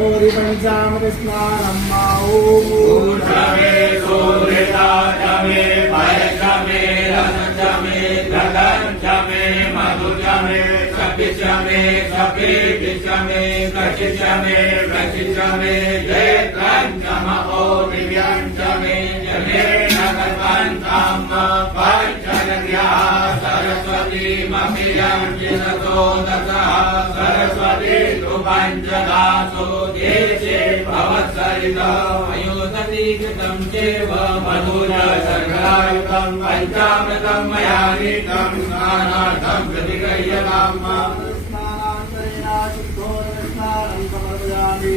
गौरी पंचामृत स्नानम् ऊर्ध्वे सूर्यताजमे भयजमे रसजमे गगनजमे मधुजमे कपिजमे कपिजमे कचिजमे कचिजमे जयत्रंजमो दिव्यंजमे जमे नगरपंचम पंचनद्या सरस्वती मभियं जिनतो दशः सरस्वती पंचदासो देशे भवत्सरितम् अयोधतीकृतं चैव मधुर शर्करायुक्तं पञ्चामृतं मया नीतं स्नानार्थं प्रतिगृह्यताम् स्नानान्तरेण शुद्धोदकस्नानं समर्पयामि।